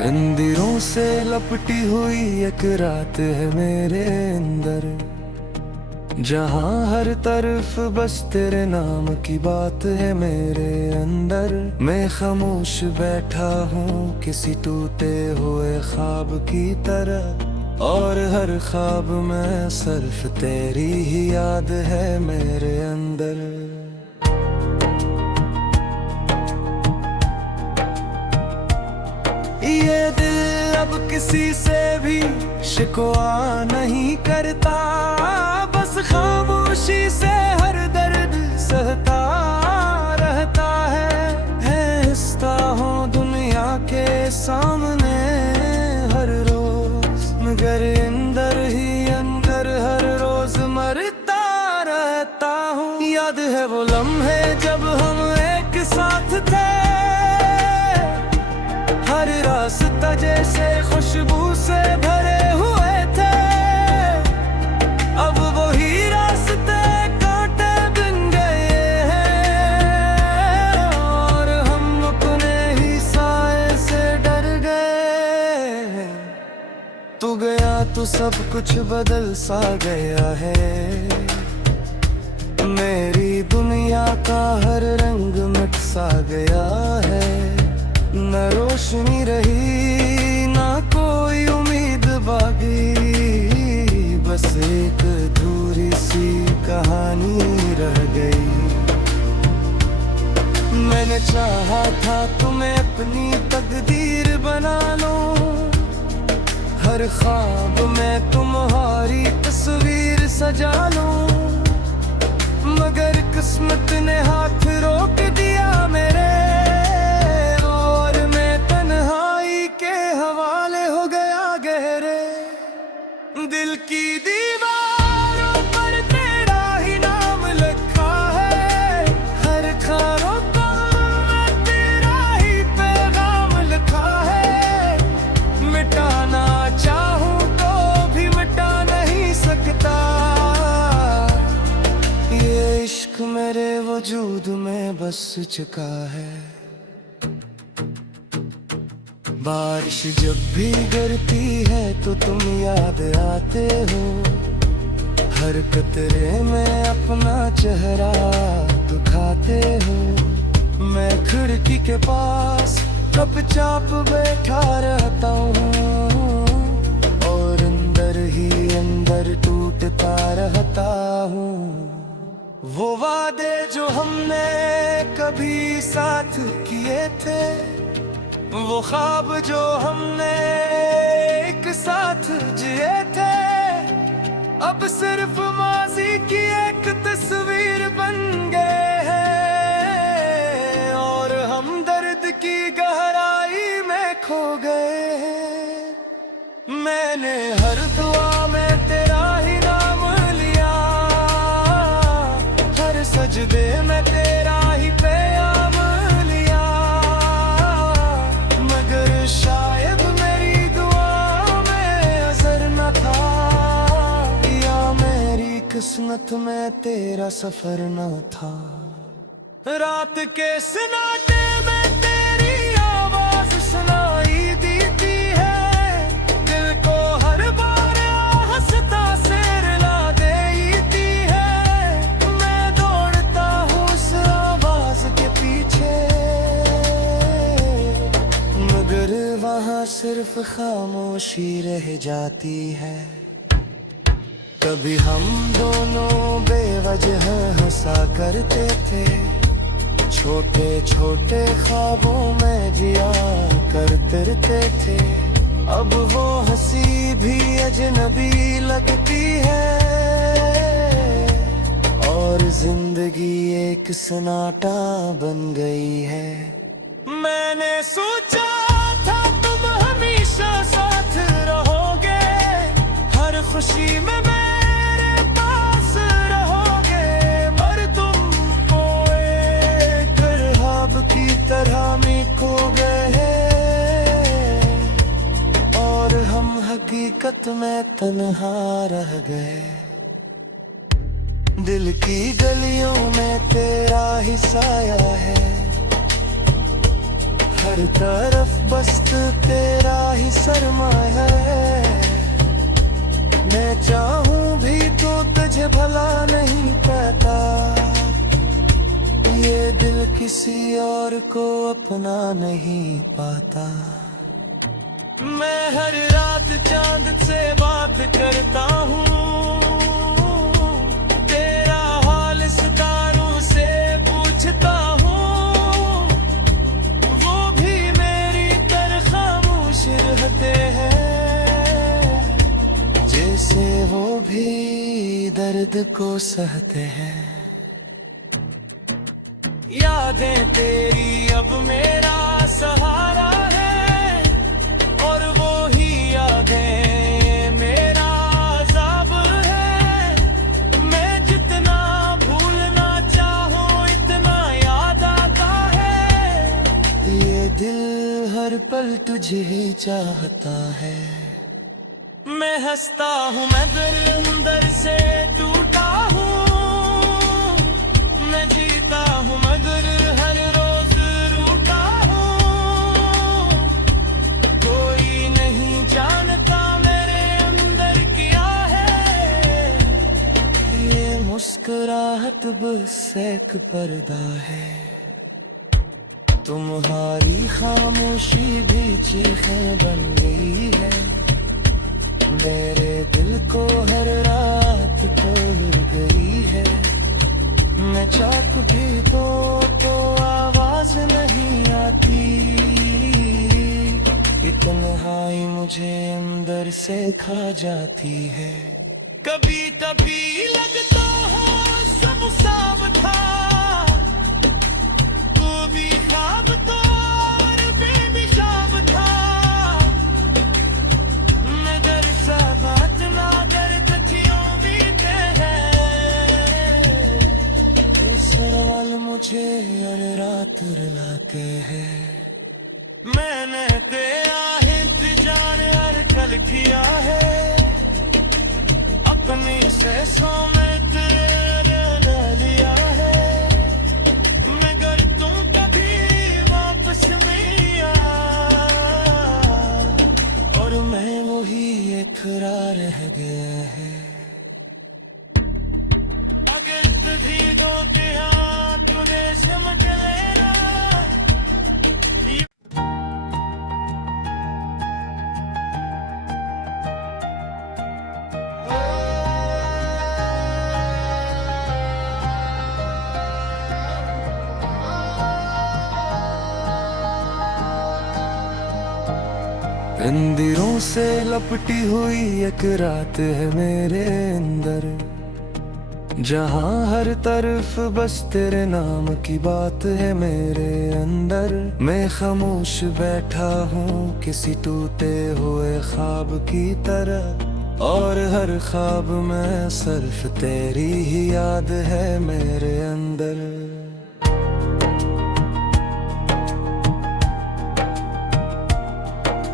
इन दिलों से लपटी हुई एक रात है मेरे अंदर, जहाँ हर तरफ बस तेरे नाम की बात है मेरे अंदर। मैं खामोश बैठा हूँ किसी टूटे हुए ख्वाब की तरह, और हर ख्वाब में सिर्फ तेरी ही याद है मेरे अंदर। ये दिल अब किसी से भी शिकवा नहीं करता, बस खामोशी से हर दर्द सहता रहता है। हंसता हूँ दुनिया के सामने हर रोज, मगर अंदर ही अंदर हर रोज मरता रहता हूँ। याद है वो लम्हे जब हम एक साथ थे, हर रास्ता जैसे खुशबू से भरे हुए थे। अब वही रास्ते कांटे बिन गए हैं, और हम अपने ही साए से डर गए। तू गया तो सब कुछ बदल सा गया है, मेरी दुनिया का हर रंग मिट सा गया है। न रोशनी रही ना कोई उम्मीद बाकी, बस एक अधूरी सी कहानी रह गई। मैंने चाहा था तुम्हें अपनी तकदीर बना लो, हर ख्वाब में तुम्हारी तस्वीर सजा लो, मगर किस्मत ने हाथ रोक दिया मेरे, दिल की दीवारों पर तेरा ही नाम लिखा है। हर खारों को तेरा ही पैगाम लिखा है। मिटाना चाहूं तो भी मिटा नहीं सकता, ये इश्क मेरे वजूद में बस चुका है। बारिश जब भी गिरती है तो तुम याद आते हो, हर कतरे में अपना चेहरा दिखाते हो। मैं खिड़की के पास चुपचाप बैठा रहता हूँ, और अंदर ही अंदर टूटता रहता हूँ। वो वादे जो हमने कभी साथ किए थे, वो ख्वाब जो हमने एक साथ जिए थे, अब सिर्फ माजी की एक तस्वीर बन गए हैं, और हम दर्द की गहराई में खो गए हैं। मैंने हर दुआ में तेरा ही नाम लिया, हर सजदे में तेरा ही प्याम लिया, शायद मेरी दुआ में असर न था, या मेरी किस्मत में तेरा सफर न था। रात के सन्नाटे में तेरी आवाज सुनाई देती है, दिल को हर बार हंसता से रुला देती है। मैं दौड़ता हूँ उस आवाज के पीछे, मगर वहाँ सिर्फ खामोशी रह जाती है। कभी हम दोनों बेवजह हंसा करते थे, छोटे छोटे ख्वाबों में जिया करते थे। अब वो हंसी भी अजनबी लगती है, और जिंदगी एक सन्नाटा बन गई है। मैंने सोचा था तुम हमेशा साथ रहोगे, हर खुशी में मेरे पास रहोगे, पर तुम एक ख्वाब की तरह में खो गए, और हम हकीकत में तन्हा रह गए। दिल की गलियों में तेरा ही साया है, हर हर तरफ बस तेरा ही सरमाया है। मैं चाहूं भी तो तुझे भला नहीं पाता, ये दिल किसी और को अपना नहीं पाता। मैं हर रात चांद से बात करता हूँ, तेरा हाल सितारों से पूछता हूँ। वो भी मेरी तरह खामोश रहते हैं, जैसे वो भी दर्द को सहते हैं। यादें तेरी अब मेरा सहारा है, और वो ही यादें मेरा अज़ाब है। मैं जितना भूलना चाहूं इतना याद आता है, ये दिल हर पल तुझे ही चाहता है। मैं हंसता हूँ मगर अंदर से टूटा हूँ, मैं जीता हूँ मगर हर रोज रूठा हूँ। कोई नहीं जानता मेरे अंदर क्या है, ये मुस्कुराहट बस एक पर्दा है। तुम्हारी खामोशी भी चीखें बन गई है, मेरे दिल को हर रात तोड़ गई है। मैं चाक भी तो आवाज नहीं आती, ये तन्हाई मुझे अंदर से खा जाती है। कभी कभी लगता है सब साफ था, तू भी ख्वाब तो और बेमिसाब था। नजर सा बात ना दर्द क्यों बीते हैं, सवाल मुझे हर रात रुलाते हैं। मैंने तेरा इंतजार हर कल किया है, अपनी सांसों में तेरे न लिया है। मगर तुम कभी वापस नहीं आया, और मैं वही इकरार रह गया है। अगर तुझे तो क्या तूने समझ लेना। मंदिरों से लपटी हुई एक रात है मेरे अंदर, जहाँ हर तरफ बस तेरे नाम की बात है मेरे अंदर। मैं खामोश बैठा हूँ किसी टूटे हुए ख्वाब की तरह, और हर ख्वाब में सिर्फ तेरी ही याद है मेरे अंदर।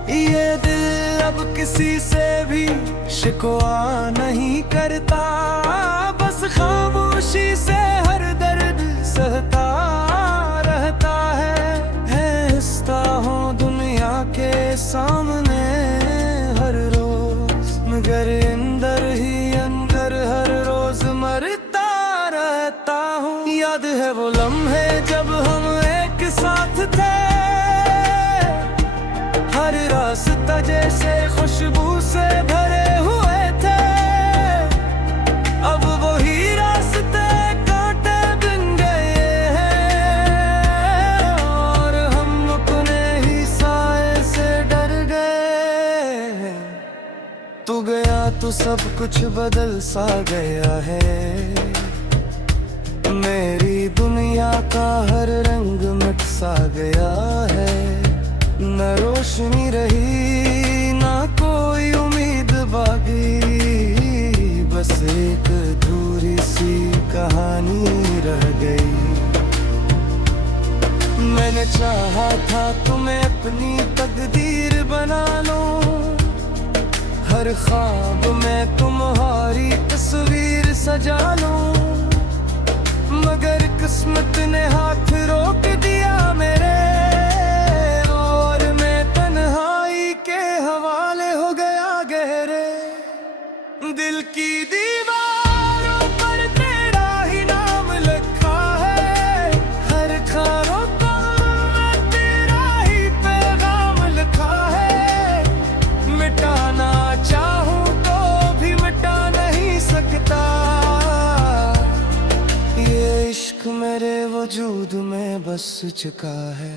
ये दिल अब किसी से भी शिकवा नहीं करता, बस खामोशी से हर दर्द सहता रहता है। हंसता हूँ दुनिया के सामने हर रोज, मगर अंदर ही अंदर हर रोज मरता रहता हूँ। याद है वो लम्हे जब हम एक साथ थे, हर रास्ता जैसे खुशबू से भरे हुए थे। अब वही रास्ते कांटे बिन गए हैं, और हम अपने ही साए से डर गए। तू गया तो सब कुछ बदल सा गया है, मेरी दुनिया का हर रंग मिट सा गया है। न रोशनी रही ना कोई उम्मीद बाकी, बस एक अधूरी सी कहानी रह गई। मैंने चाहा था तुम्हें अपनी तकदीर बना लूं, हर ख्वाब में तुम्हारी तस्वीर सजा लूं, मगर किस्मत ने हाथ रोक दिया मेरे, चुका है।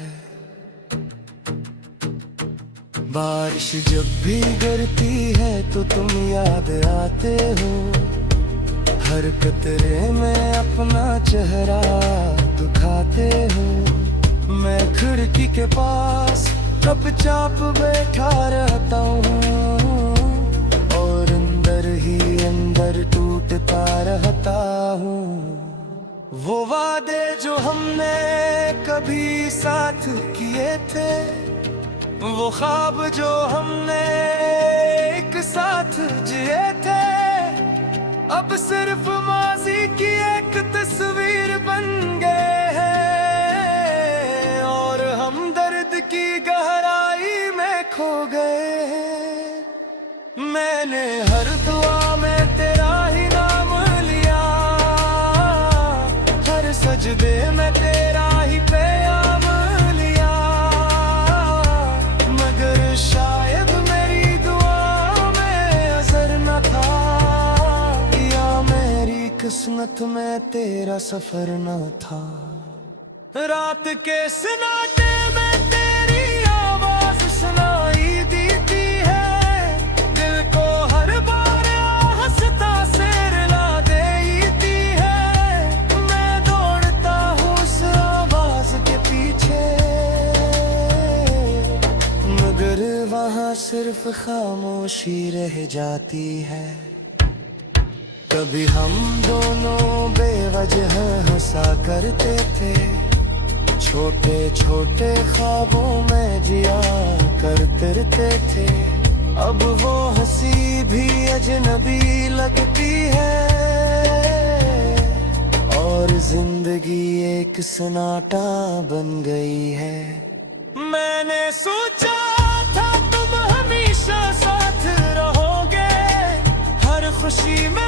बारिश जब भी गिरती है तो तुम याद आते हो, हर कतरे में अपना चेहरा दिखाते हो। मैं खिड़की के पास चुपचाप बैठा रहता हूँ और अंदर ही अंदर टूटता रहता हूँ। वो वादे जो हमने कभी साथ किए थे, वो ख्वाब जो हमने एक साथ जिए थे, अब सिर्फ माजी की एक तस्वीर बन गए हैं और हम दर्द की गहराई में खो गए हैं। मैंने हर दुआ में तेरा ही नाम लिया, हर सजदे में तेरा ही प्याम लिया, मगर शायद मेरी दुआ में असर न था, किस्मत में तेरा सफर न था। रात के सन्नाटे में तेरी आवाज सुनाई देती है, दिल को हर बार हंसता से रुला देती है। मैं दौड़ता हूँ उस आवाज के पीछे, मगर वहाँ सिर्फ खामोशी रह जाती है। कभी हम दोनों बेवजह हंसा करते थे, छोटे छोटे ख्वाबों में जिया करते थे। अब वो हंसी भी अजनबी लगती है और जिंदगी एक सन्नाटा बन गई है। मैंने सोचा था तुम हमेशा साथ रहोगे, हर खुशी में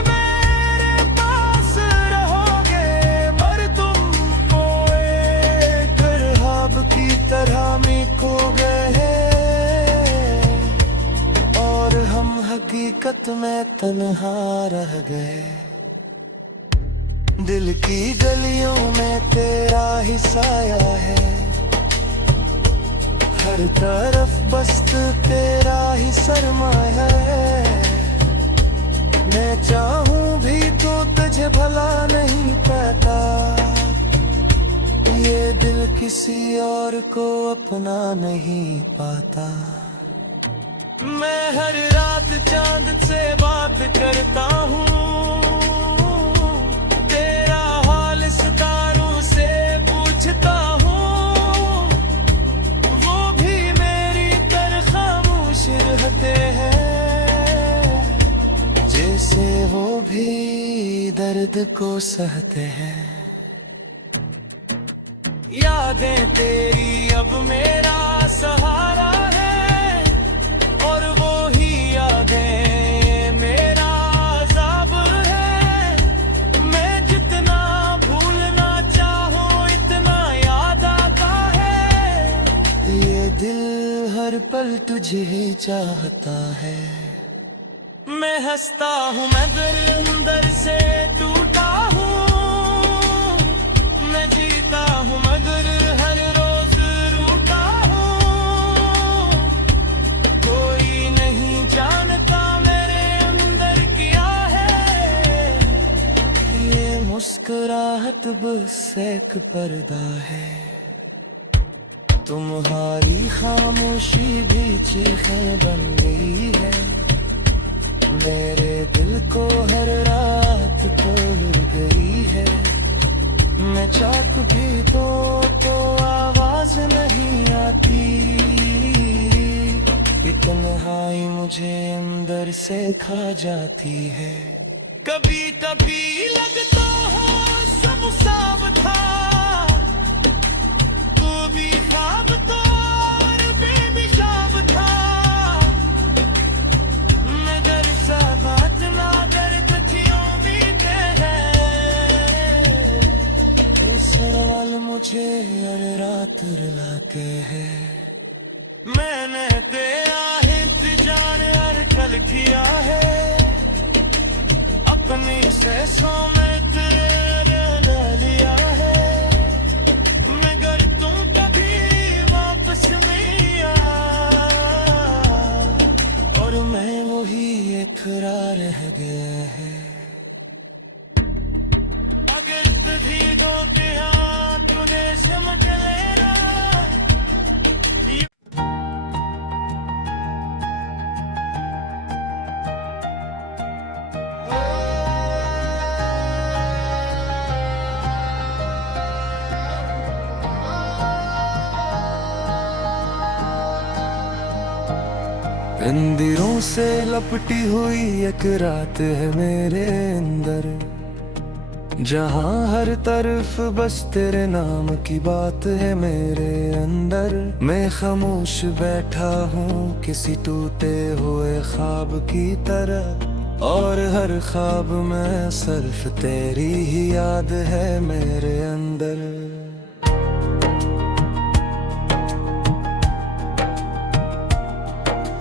तरह में खो गए और हम हकीकत में तन्हा रह गए। दिल की गलियों में तेरा ही साया है, हर तरफ बस तेरा ही सरमाया है। मैं चाहूं भी तो तुझे भला नहीं पाता, ये दिल किसी और को अपना नहीं पाता। मैं हर रात चांद से बात करता हूँ, तेरा हाल सितारों से पूछता हूँ। वो भी मेरी तरह खामोश रहते हैं, जैसे वो भी दर्द को सहते हैं। यादें तेरी अब मेरा सहारा है और वो ही यादें मेरा अज़ाब है। मैं जितना भूलना चाहूँ इतना याद आता है, ये दिल हर पल तुझे ही चाहता है। मैं हंसता हूँ मगर अंदर से टूटा हूँ, मैं जीता हूँ मगर हर रोज रूठा हूँ। कोई नहीं जानता मेरे अंदर क्या है, ये मुस्कुराहट बस एक पर्दा है। तुम्हारी खामोशी भी चीखें बन गई है, मेरे दिल को हर रात तोड़ गई है। मैं चाक भी तो आवाज नहीं आती, ये तन्हाई मुझे अंदर से खा जाती है। कभी कभी लगता है सब साफ था, तू भी ख्वाब तो और बेनिशाब था, मगर साबात ना दर्द थी उम्मीदें हैं। सवाल मुझे हर रात रुलाते हैं। मैंने तेरा इंतजार हर कल किया है, अपनी सांसों में तेरे लिया है, मगर तुम इन दिलों से लपटी हुई एक रात है मेरे अंदर, जहाँ हर तरफ बस तेरे नाम की बात है मेरे अंदर। मैं खामोश बैठा हूँ किसी टूटे हुए ख्वाब की तरह, और हर ख्वाब में सिर्फ तेरी ही याद है मेरे अंदर।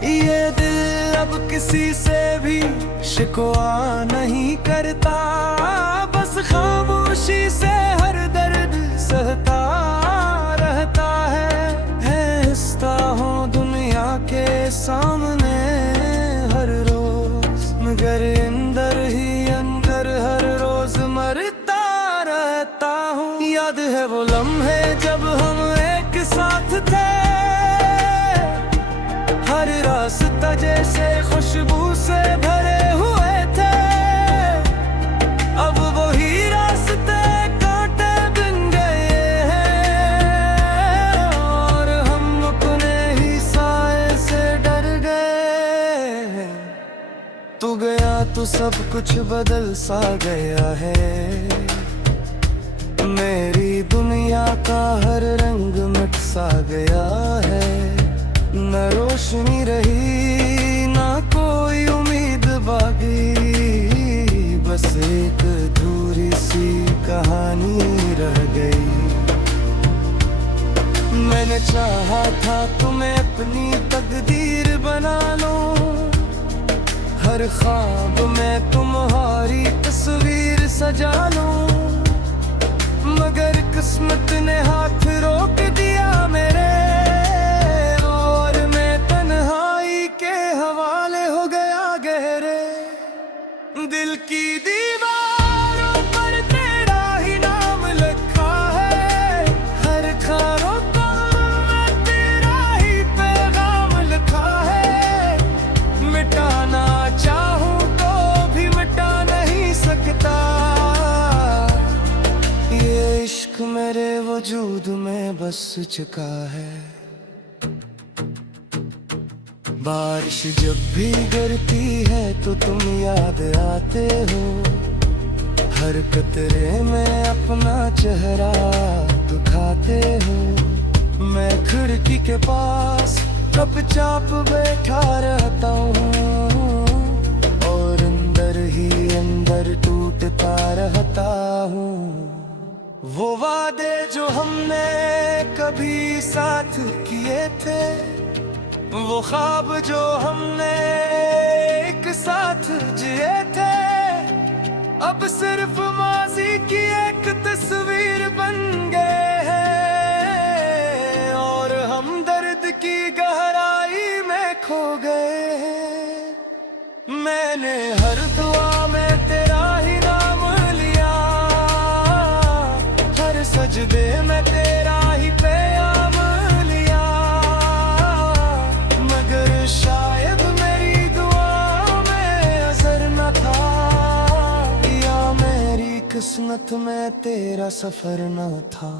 ये दिल अब किसी से भी शिकवा नहीं करता, बस खामोशी से हर दर्द सहता रहता है। हंसता हूँ दुनिया के सामने हर रोज, मगर अंदर ही अंदर हर रोज मरता रहता हूँ। याद है वो लम्हे जब हम एक साथ थे, हर रास्ता जैसे खुशबू से भरे हुए थे। अब वही रास्ते कांटे बिन गए हैं, और हम अपने ही साए से डर गए। तू गया तो सब कुछ बदल सा गया है, मेरी दुनिया का हर रंग मिट सा गया है। न रोशनी रही ना कोई उम्मीद बाकी, बस एक अधूरी सी कहानी रह गई। मैंने चाहा था तुम्हें अपनी तकदीर बना लो, हर ख्वाब में तुम्हारी तस्वीर सजा लो, मगर किस्मत ने हाथ रोक दिया मेरे, दिल की दीवारों पर तेरा ही नाम लिखा है। हर खारों को तेरा ही पैगाम लिखा है। मिटाना चाहूं तो भी मिटा नहीं सकता, ये इश्क मेरे वजूद में बस चुका है। बारिश जब भी गिरती है तो तुम याद आते हो, हर कतरे में अपना चेहरा दिखाते हो। मैं खिड़की के पास चुपचाप बैठा रहता हूँ, और अंदर ही अंदर टूटता रहता हूँ। वो वादे जो हमने कभी साथ किए थे, वो ख्वाब जो हमने एक साथ जिए थे, अब सिर्फ माजी की एक तस्वीर बन गए हैं, और हम दर्द की गहराई में खो गए हैं। मैंने हर दुआ में तेरा ही नाम लिया, हर सजदे में तेरा ही प्याम लिया, शायद मेरी दुआ में असर न था, या मेरी किस्मत में तेरा सफर न था।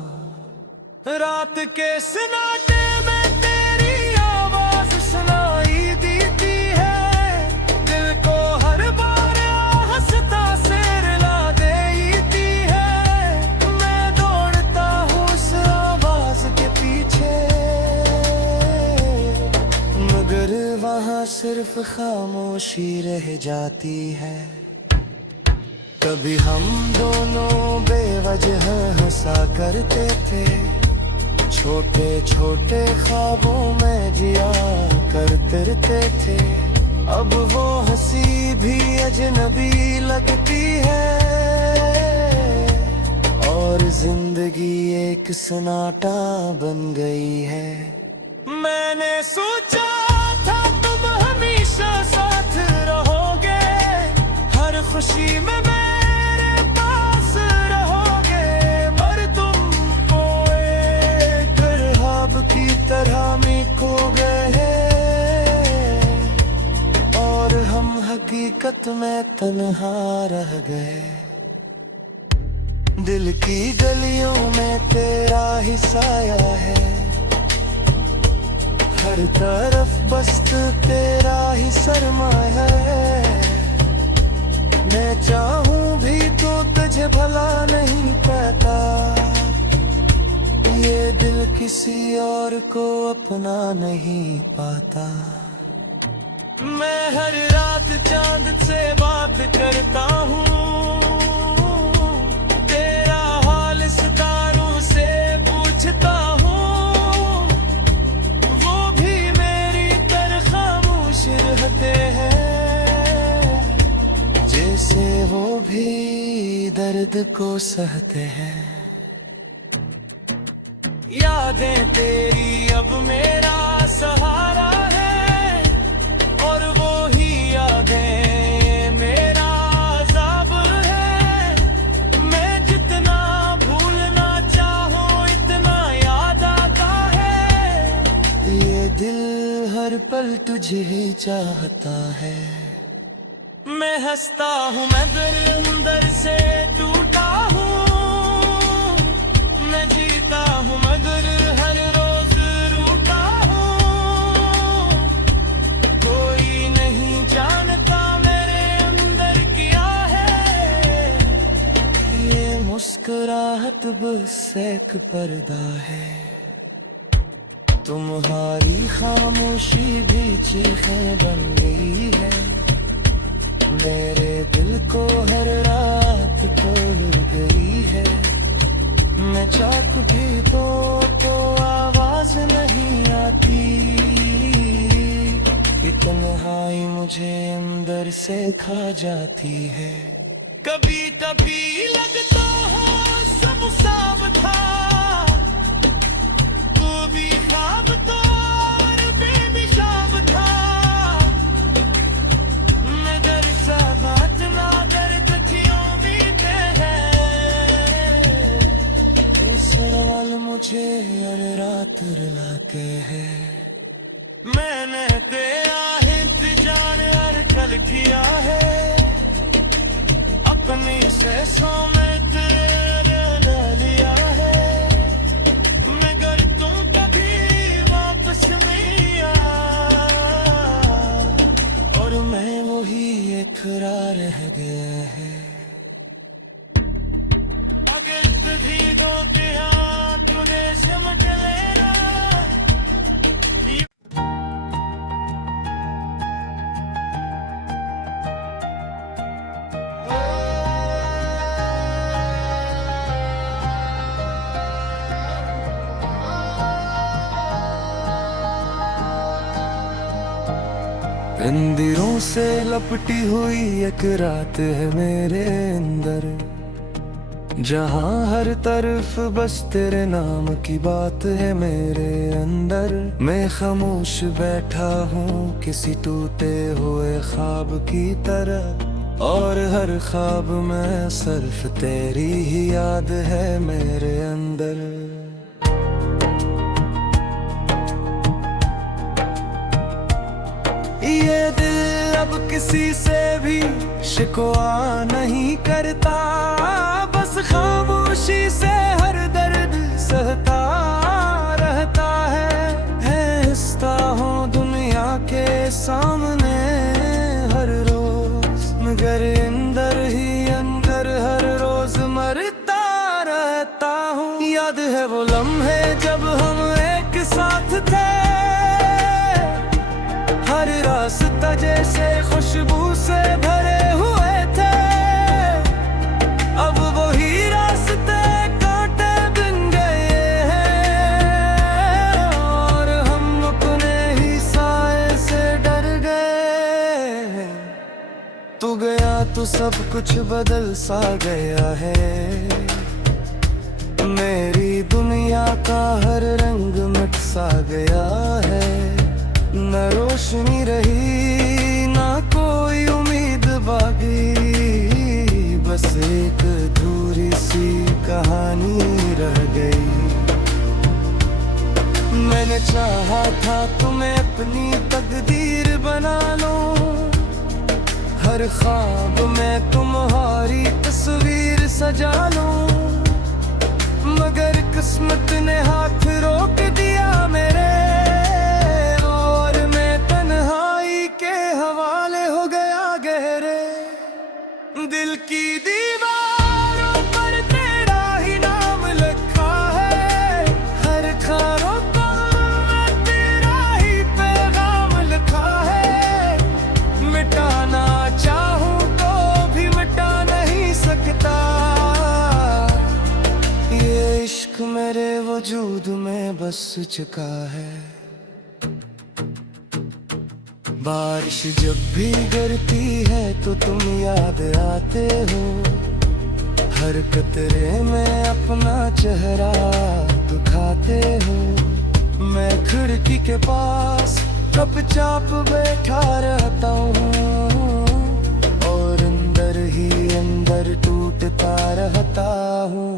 रात के सन्नाटे में तेरी आवाज सुनाई देती है, दिल को हर बार हंसता से रुला देती है। मैं दौड़ता हूँ उस आवाज के पीछे, मगर वहाँ सिर्फ खामोशी रह जाती है। कभी हम दोनों बेवजह हंसा करते थे, छोटे छोटे ख्वाबों में जिया करते थे। अब वो हंसी भी अजनबी लगती है, और जिंदगी एक सन्नाटा बन गई है। मैंने सोचा था तुम हमेशा साथ रहोगे, हर खुशी में मेरे पास रहोगे, पर तुम एक ख्वाब की तरह में खो गए, और हम हकीकत में तन्हा रह गए। दिल की गलियों में तेरा ही साया है, हर हर तरफ बस तेरा ही सरमाया है। मैं चाहूं भी तो तुझे भला नहीं पाता, ये दिल किसी और को अपना नहीं पाता। मैं हर रात चांद से बात करता हूँ, तेरा हाल सितारों से पूछता हूँ। वो भी मेरी तरह खामोश रहते हैं, जैसे वो भी दर्द को सहते हैं। यादें तेरी अब मेरा सहारा है, और वो ही यादें मेरा अज़ाब है। मैं जितना भूलना चाहूं इतना याद आता है, ये दिल हर पल तुझे ही चाहता है। मैं हंसता हूँ मगर अंदर से टूटा हूँ, मैं जीता हूँ मगर हर रोज रूठा हूँ। कोई नहीं जानता मेरे अंदर क्या है, ये मुस्कुराहट बस एक पर्दा है। तुम्हारी खामोशी भी चीखें बन गई है, मेरे दिल को हर रात तोड़ गई है। मैं चाक भी तो आवाज नहीं आती, ये तन्हाई मुझे अंदर से खा जाती है। कभी कभी लगता है सब साफ था, वो भी ख्वाब तो और बेनिशाब था। नजर सा बात ना दर्द की उम्मीदें हैं, सवाल मुझे हर रात रुलाते हैं। मैंने तेरा इंतजार हर कल किया है, अपनी सांसों में तेरे लिया है। मगर तुम कभी वापस नहीं आया, और मैं वही एक रह गया है। अगर तुझे तो दिया तूने समझ लेना। मंदिरों से लपटी हुई एक रात है मेरे अंदर, जहाँ हर तरफ बस तेरे नाम की बात है मेरे अंदर। मैं खामोश बैठा हूँ किसी टूटे हुए ख्वाब की तरह, और हर ख्वाब में सिर्फ तेरी ही याद है मेरे अंदर। ये दिल अब किसी से भी शिकवा नहीं करता, बस खामोशी से हर दर्द सहता रहता है। हंसता हूँ दुनिया के सामने हर रोज, मगर अंदर ही अंदर हर रोज मरता रहता हूँ। याद है वो लम्हे जब हम एक साथ थे, हर रास्ता जैसे खुशबू से भरे हुए थे। अब वही रास्ते कांटे बिन गए हैं, और हम अपने ही साए से डर गए। तू गया तो सब कुछ बदल सा गया है, मेरी दुनिया का हर रंग मिट सा गया है। न रोशनी रही ना कोई उम्मीद बाकी, बस एक अधूरी सी कहानी रह गई। मैंने चाहा था तुम्हें अपनी तकदीर बना लूं, हर ख्वाब में तुम्हारी तस्वीर सजा लूं, मगर किस्मत ने हाथ रोक दिया मेरे। बरस चुका है। बारिश जब भी गिरती है तो तुम याद आते हो, हर कतरे में अपना चेहरा दिखाते हो। मैं खिड़की के पास चुपचाप बैठा रहता हूँ और अंदर ही अंदर टूटता रहता हूँ।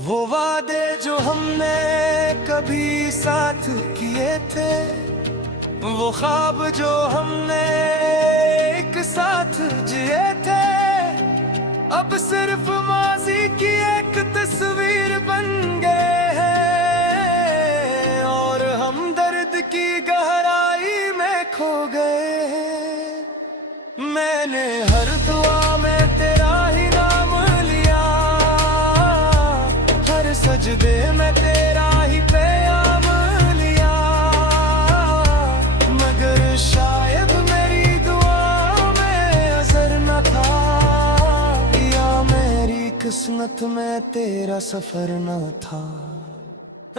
वो वादे जो हमने कभी साथ किए थे, वो ख्वाब जो हमने एक साथ जिए थे, अब सिर्फ माजी की एक तस्वीर बन गए हैं और हम दर्द की गहराई में खो गए हैं। मैंने हर दुआ में तेरा ही नाम लिया, हर सजदे में तेरा ही प्याम लिया, मगर शायद मेरी दुआ में असर न था, किस्मत में तेरा सफर न था।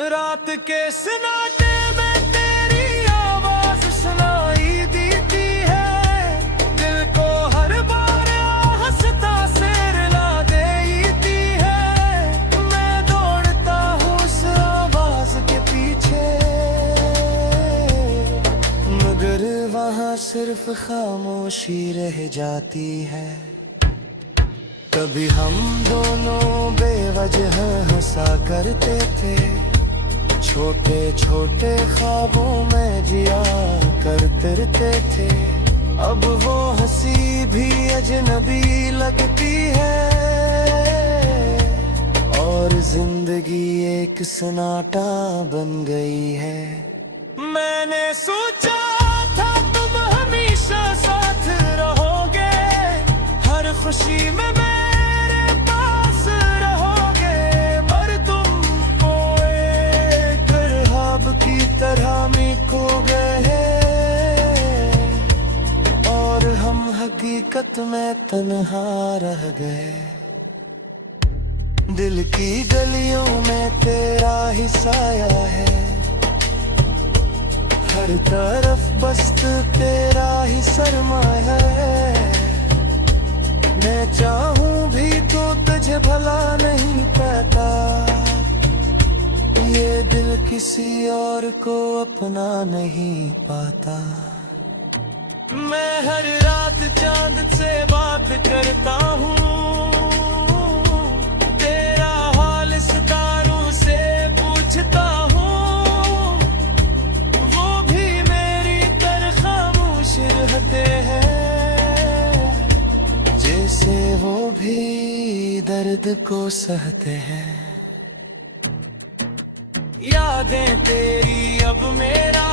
रात के सन्नाटे में तेरी आवाज सुनाई देती है, दिल को हर बार हंसता से रुला देती है। मैं दौड़ता हूँ उस आवाज के पीछे, मगर वहाँ सिर्फ खामोशी रह जाती है। कभी हम दोनों बेवजह हंसा करते थे, छोटे छोटे ख्वाबों में जिया करते थे। अब वो हंसी भी अजनबी लगती है और जिंदगी एक सन्नाटा बन गई है। मैंने सोचा था तुम हमेशा साथ रहोगे, हर खुशी में तरह में खो गए और हम हकीकत में तन्हा रह गए। दिल की गलियों में तेरा ही साया है, हर तरफ बस तेरा ही सरमाया है। मैं चाहूं भी तो तुझे भला नहीं पाता, ये दिल किसी और को अपना नहीं पाता। मैं हर रात चांद से बात करता हूँ, तेरा हाल सितारों से पूछता हूँ। वो भी मेरी तरह खामोश रहते हैं, जैसे वो भी दर्द को सहते हैं। यादें तेरी अब मेरा